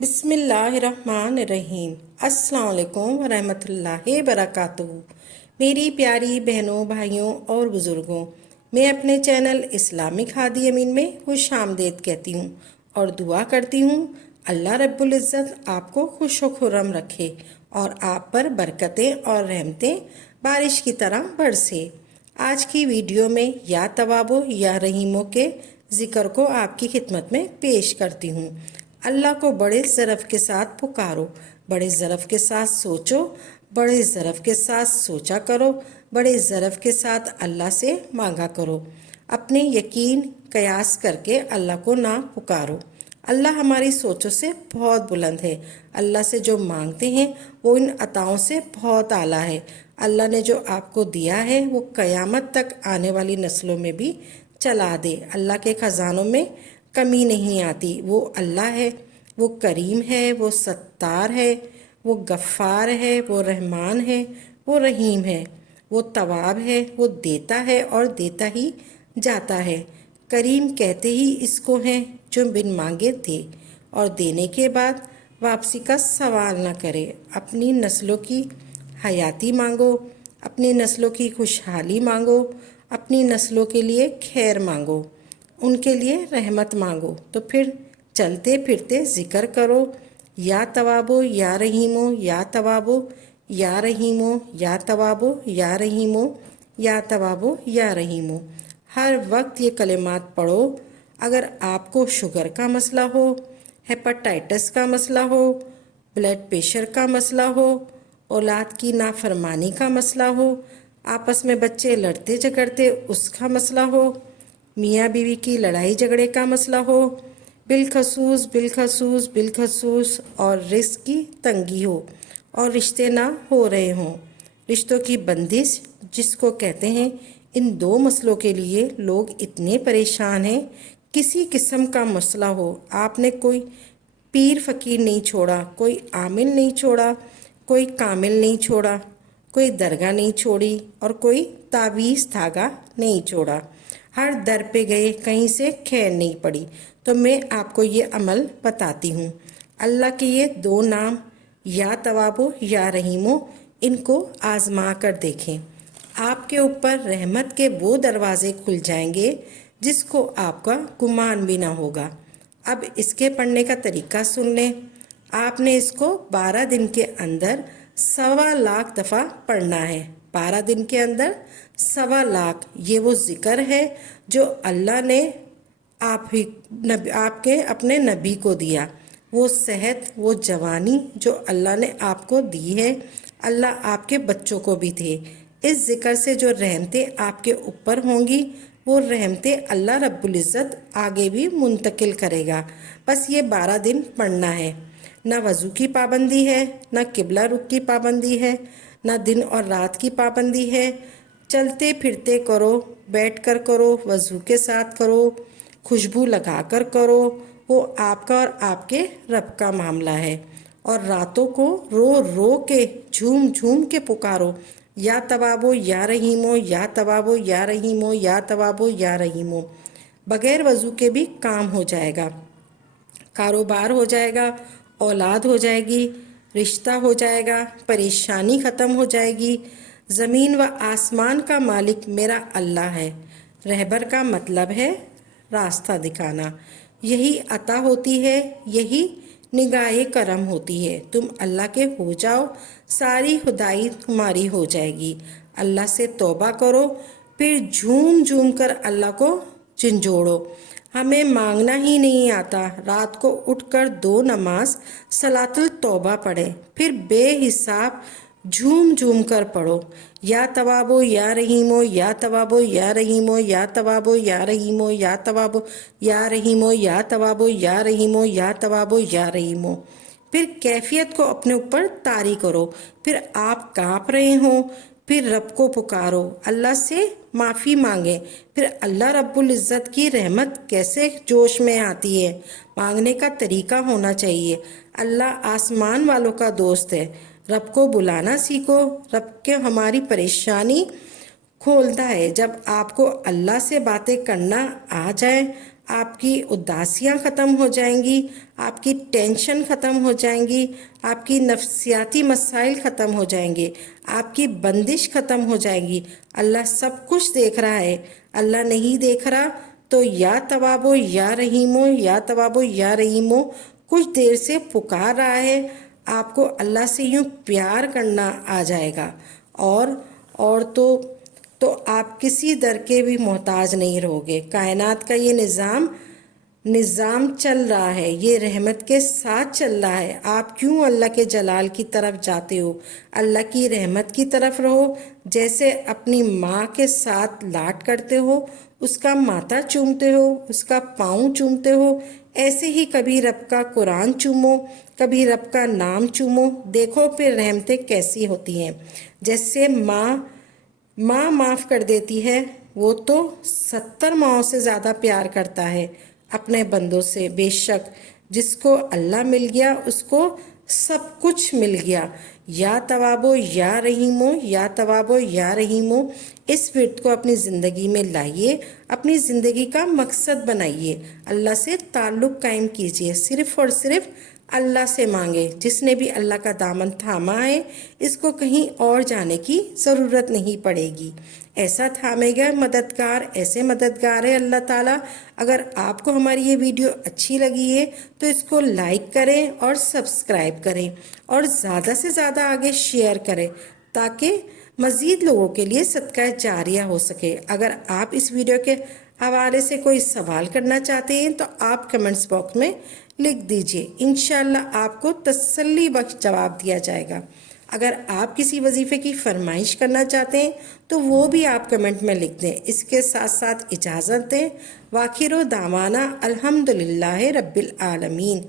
بسم اللہ الرحمن الرحیم۔ السلام علیکم ورحمۃ اللہ وبرکاتہ۔ میری پیاری بہنوں، بھائیوں اور بزرگوں، میں اپنے چینل اسلامک ہادی امین میں خوش آمدید کہتی ہوں اور دعا کرتی ہوں اللہ رب العزت آپ کو خوش و خرم رکھے اور آپ پر برکتیں اور رحمتیں بارش کی طرح برسے۔ آج کی ویڈیو میں یا توابو یا رحیموں کے ذکر کو آپ کی خدمت میں پیش کرتی ہوں۔ اللہ کو بڑے ظرف کے ساتھ پکارو، بڑے ظرف کے ساتھ سوچو، بڑے ظرف کے ساتھ سوچا کرو، بڑے ظرف کے ساتھ اللہ سے مانگا کرو۔ اپنے یقین قیاس کر کے اللہ کو نہ پکارو۔ اللہ ہماری سوچوں سے بہت بلند ہے۔ اللہ سے جو مانگتے ہیں وہ ان عطاؤں سے بہت اعلیٰ ہے۔ اللہ نے جو آپ کو دیا ہے وہ قیامت تک آنے والی نسلوں میں بھی چلا دے۔ اللہ کے خزانوں میں کمی نہیں آتی۔ وہ اللہ ہے، وہ کریم ہے، وہ ستار ہے، وہ غفار ہے، وہ رحمان ہے، وہ رحیم ہے، وہ تواب ہے، وہ دیتا ہے اور دیتا ہی جاتا ہے۔ کریم کہتے ہی اس کو ہیں جو بن مانگے دے اور دینے کے بعد واپسی کا سوال نہ کرے۔ اپنی نسلوں کی حیاتی مانگو، اپنی نسلوں کی خوشحالی مانگو، اپنی نسلوں کے لیے خیر مانگو، ان کے لیے رحمت مانگو، تو پھر چلتے پھرتے ذکر کرو یا توابو یا رحیمو، یا توابو یا رحیمو، یا توابو یا رحیمو، یا توابو یا رحیمو۔ ہر وقت یہ کلمات پڑھو۔ اگر آپ کو شوگر کا مسئلہ ہو، ہیپاٹائٹس کا مسئلہ ہو، بلڈ پریشر کا مسئلہ ہو، اولاد کی نافرمانی کا مسئلہ ہو، آپس میں بچے لڑتے جھگڑتے اس کا مسئلہ ہو، میاں بیوی کی لڑائی جھگڑے کا مسئلہ ہو، بالخصوص اور رزق کی تنگی ہو اور رشتے نہ ہو رہے ہوں، رشتوں کی بندش جس کو کہتے ہیں، ان دو مسئلوں کے لیے لوگ اتنے پریشان ہیں۔ کسی قسم کا مسئلہ ہو، آپ نے کوئی پیر فقیر نہیں چھوڑا، کوئی عامل نہیں چھوڑا، کوئی کامل نہیں چھوڑا، کوئی درگاہ نہیں چھوڑی اور کوئی تعویذ دھاگا نہیں چھوڑا، ہر در پہ گئے، کہیں سے خیر نہیں پڑی، تو میں آپ کو یہ عمل بتاتی ہوں۔ اللہ کے یہ دو نام یا توابو یا رحیمو، ان کو آزما کر دیکھیں۔ آپ کے اوپر رحمت کے وہ دروازے کھل جائیں گے جس کو آپ کا گمان بھی نہ ہوگا۔ اب اس کے پڑھنے کا طریقہ سن لیں۔ آپ نے اس کو 12 دن کے اندر 1.25 دفعہ پڑھنا ہے۔ 12 دن کے اندر 1.25، یہ وہ ذکر ہے جو اللہ نے آپ کے اپنے نبی کو دیا۔ وہ صحت، وہ جوانی جو اللہ نے آپ کو دی ہے، اللہ آپ کے بچوں کو بھی تھے۔ اس ذکر سے جو رحمتیں آپ کے اوپر ہوں گی، وہ رحمتیں اللہ رب العزت آگے بھی منتقل کرے گا۔ بس یہ 12 دن پڑھنا ہے۔ نہ وضو کی پابندی ہے، نہ قبلہ رخ کی پابندی ہے، نہ دن اور رات کی پابندی ہے۔ چلتے پھرتے کرو، بیٹھ کر کرو، وضو کے ساتھ کرو، خوشبو لگا کر کرو، وہ آپ کا اور آپ کے رب کا معاملہ ہے۔ اور راتوں کو رو رو کے، جھوم جھوم کے پکارو یا توابو یا رحیمو، یا توابو یا رحیمو، یا توابو یا رحیمو۔ بغیر وضو کے بھی کام ہو جائے گا، کاروبار ہو جائے گا، اولاد ہو جائے گی، رشتہ ہو جائے گا، پریشانی ختم ہو جائے گی۔ زمین و آسمان کا مالک میرا اللہ ہے۔ رہبر کا مطلب ہے راستہ دکھانا۔ یہی عطا ہوتی ہے، یہی نگاہ کرم ہوتی ہے۔ تم اللہ کے ہو جاؤ، ساری خدائی تمہاری ہو جائے گی۔ اللہ سے توبہ کرو، پھر جھوم جھوم کر اللہ کو جھنجھوڑو۔ ہمیں مانگنا ہی نہیں آتا، رات کو اٹھ کر 2 نماز صلاۃ التوبہ پڑھیں، پھر بے حساب جھوم جھوم کر پڑھو یا توابو یا رحیمو، یا توابو یا رحیمو، یا توابو یا رحیمو، یا توابو یا رحیمو، یا توابو یا رحیمو، یا توابو یا رحیمو۔ پھر کیفیت کو اپنے اوپر طاری کرو۔ پھر آپ کانپ رہے ہوں، پھر رب کو پکارو، اللہ سے معافی مانگیں۔ پھر اللہ رب العزت کی رحمت کیسے جوش میں آتی ہے، مانگنے کا طریقہ ہونا چاہیے۔ اللہ آسمان والوں کا دوست ہے۔ رب کو بلانا سیکھو۔ رب کے ہماری پریشانی کھولتا ہے۔ جب آپ کو اللہ سے باتیں کرنا آ جائے، آپ کی اداسیاں ختم ہو جائیں گی، آپ کی ٹینشن ختم ہو جائیں گی، آپ کی نفسیاتی مسائل ختم ہو جائیں گے، آپ کی بندش ختم ہو جائے گی۔ اللہ سب کچھ دیکھ رہا ہے۔ اللہ نہیں دیکھ رہا تو یا توابو یا رحیمو، یا توابو یا رحیمو کچھ دیر سے پکار رہا ہے، آپ کو اللہ سے یوں پیار کرنا آ جائے گا، اور تو آپ کسی در کے بھی محتاج نہیں رہو گے۔ کائنات کا یہ نظام چل رہا ہے، یہ رحمت کے ساتھ چل رہا ہے۔ آپ کیوں اللہ کے جلال کی طرف جاتے ہو؟ اللہ کی رحمت کی طرف رہو۔ جیسے اپنی ماں کے ساتھ لاڈ کرتے ہو، اس کا ماتھا چومتے ہو، اس کا پاؤں چومتے ہو، ایسے ہی کبھی رب کا قرآن چومو، کبھی رب کا نام چومو، دیکھو پھر رحمتیں کیسی ہوتی ہیں۔ جیسے ماں معاف کر دیتی ہے، وہ تو 70 ماؤں سے زیادہ پیار کرتا ہے اپنے بندوں سے۔ بے شک جس کو اللہ مل گیا اس کو سب کچھ مل گیا۔ یا توابو یا رحیمو، یا توابو یا رحیمو، اس ورد کو اپنی زندگی میں لائیے، اپنی زندگی کا مقصد بنائیے، اللہ سے تعلق قائم کیجیے، صرف اور صرف اللہ سے مانگے۔ جس نے بھی اللہ کا دامن تھاما ہے اس کو کہیں اور جانے کی ضرورت نہیں پڑے گی۔ ایسا تھامے گا مددگار، ایسے مددگار ہے اللہ تعالیٰ۔ اگر آپ کو ہماری یہ ویڈیو اچھی لگی ہے تو اس کو لائک کریں اور سبسکرائب کریں، اور زیادہ سے زیادہ آگے شیئر کریں تاکہ مزید لوگوں کے لیے صدقہ جاریہ ہو سکے۔ اگر آپ اس ویڈیو کے حوالے سے کوئی سوال کرنا چاہتے ہیں تو آپ کمنٹس باکس میں لکھ دیجئے، انشاءاللہ آپ کو تسلی بخش جواب دیا جائے گا۔ اگر آپ کسی وظیفے کی فرمائش کرنا چاہتے ہیں تو وہ بھی آپ کمنٹ میں لکھ دیں۔ اس کے ساتھ ساتھ اجازت دیں، وآخر دعوانا الحمدللہ رب العالمین۔